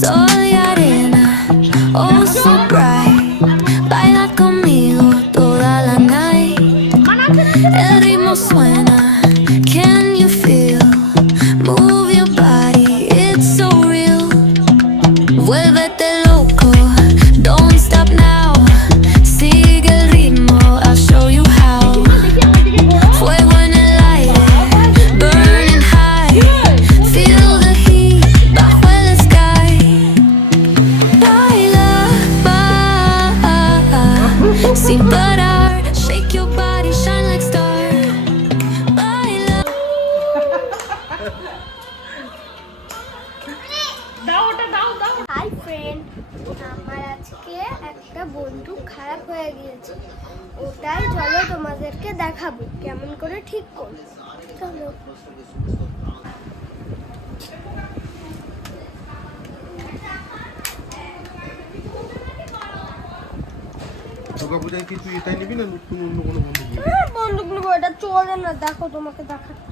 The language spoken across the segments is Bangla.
Sol y arena, oh so bright. Baila conmigo toda la night. El ritmo suena, can you feel? Move your body, it's so real. Vuélvete loco, don't stop now. Sigue el ritmo, I'll show you how. Fuego en el aire, burning high. Feel the heat bajo el sky. Baila, sin parar. Shake your body, shine like star. Baila. Hi friend, আমার আজকে একটা বন্দুক খারাপ হয়ে গিয়েছে, ওটাই চলো তোমাদেরকে দেখাবো কেমন করে ঠিক করবো। চলো। দুর্গাপূজায় কি তুই এটাই নিবি না নতুন অন্য কোনো বন্ধু নিবি? বন্দুক নেবো, এটা চলে না, দেখো তোমাকে দেখাচ্ছি।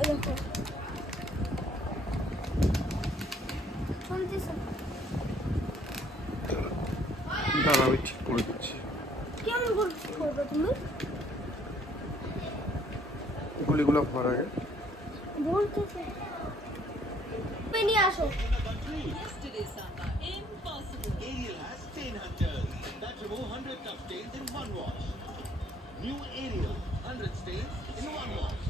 এই দেখো। চলতেছে। দাঁড়া আমি ঠিক করে দিচ্ছি। কেমন করে করবে তুমি? গুলিগুলো ভর আগে। বলতেছে নিয়ে আসো। Yesterday, Santa, impossible. Ariel has stain hunters that remove 100 tough stains in one wash. New Ariel, 100 stains in one wash.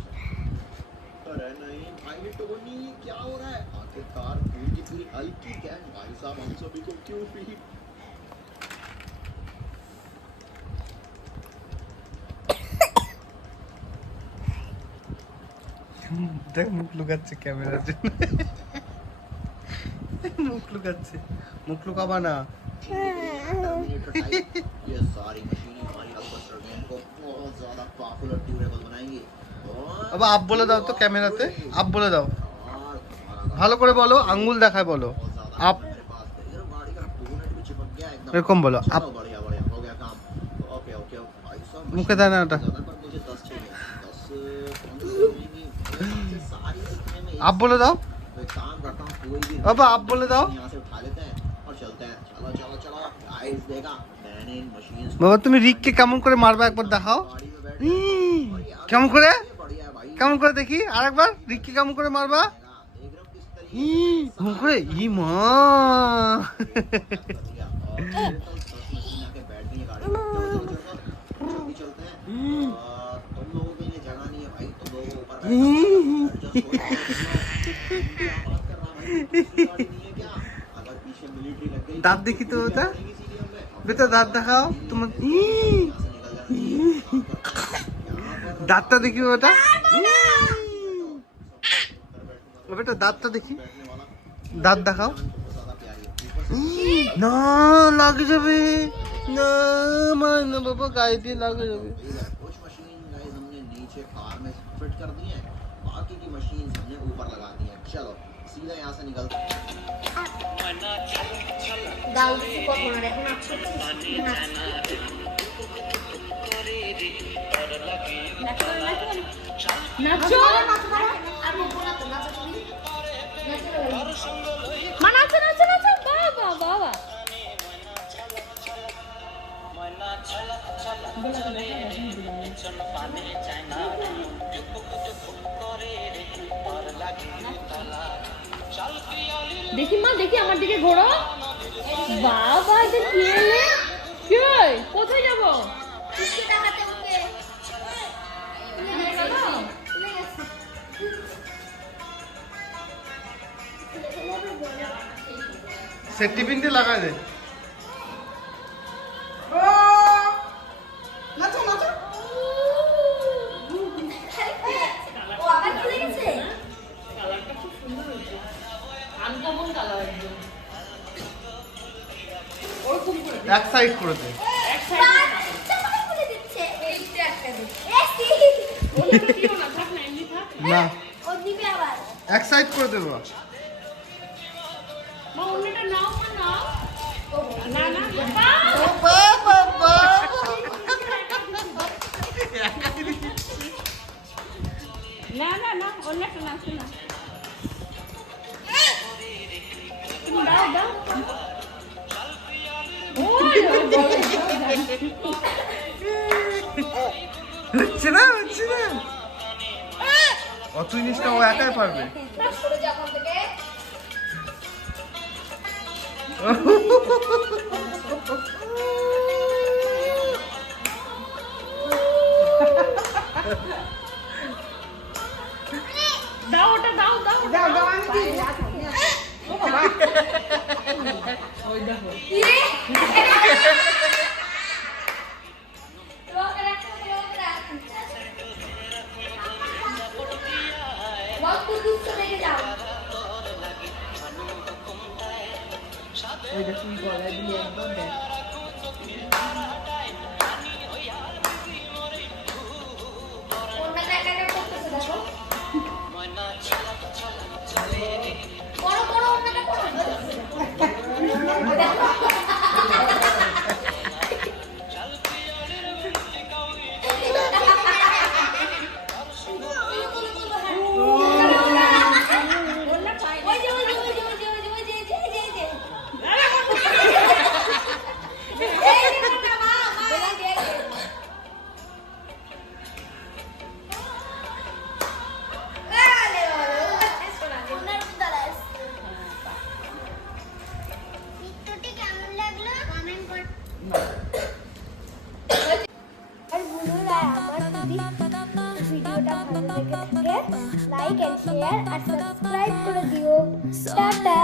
अरे नहीं भाई टोनी क्या हो रहा है? आखिरकार पूरी की पूरी हल्की गैंग भाई साहब हम सभी को क्यों पी? দেখ মুখ লুকাচ্ছে ক্যামেরার জন্য। মুখ লুকাচ্ছে, মুখ লুকাবা না। ये सारी मशीनें हमारी हल्का गैंग को बहुत ज्यादा पावरफुल और ड्यूरेबल बनाएंगी। अब आप बोले দাও তো ক্যামেরাতে, आप बोले দাও, ভালো করে বলো, আঙ্গুল দেখায় বলো, आप এরকম বলো, आप बढ़िया बढ़िया हो गया काम। ओके ओके भाई साहब মুখে দেয় না ওটা, ज्यादा पर मुझे 10 चाहिए 10 सारी दिखने में आप बोले দাও, तो एक काम करता हूँ कोई भी अब आप बोले দাও। यहाँ से उठा लेते हैं और चलते हैं। चलो चलो चलो गाइस देखा मैंने इन मशीन्स বাবা তুমি রিককে কেমন করে মারবা একবার দেখাও। गाड़ी में बैठ কেমন করে, बढ़िया भाई কেমন করে দেখি আরেকবার, রিককে কেমন করে মারবা। देख रहे हो किस तरीके কেমন করে, ই মা। आके बैठ गई गाड़ी में। चलो चलो चलो जल्दी चलते हैं। तुम लोगों के लिए जगह नहीं है भाई, तुम लोगों को ऊपर अगर पीछे मिलिट्री लग गई দাঁত দেখি তো ওটা, বেটা দাঁত দেখাও তোমার, দাঁতটা দেখি ওটা, বেটা দাঁতটা দেখি, দাঁত দেখাও। না লাগে যাবে না, আমার না বাবা, গায়ে দিয়ে লাগে যাবে। कुछ मशीन गाइस हमने नीचे कार में फिट कर दी है, बाकी की मशीन हमने ऊपर लगा दी है। चलो सीधा यहाँ से निकलते हैं। নাচো মা, নাচো নাচো নাচো, বাবা বাবা। দেখি মা, দেখি আমার দিকে ঘোরো। বাবা এটা কি এলে? কই কোথায় যাব? সেফটি পিন দিয়ে লাগা দে। এক সাইড করে দে। না এক সাইড করে দেবো। না না না অন্যটা না শোনা দাও দাও হচ্ছে না হচ্ছে না অত জিনিসটা ও একাই পারবে দাও ওটা দাও দাও দাও দাও আমি দিই ও বাবা ওই দেখো ওই দেখো গলায় দিয়ে একদম দেখ আর বন্ধুরা আমার যদি ভিডিওটা ভালো লেগে থাকে লাইক এন্ড শেয়ার আর সাবস্ক্রাইব করে দিও টাটা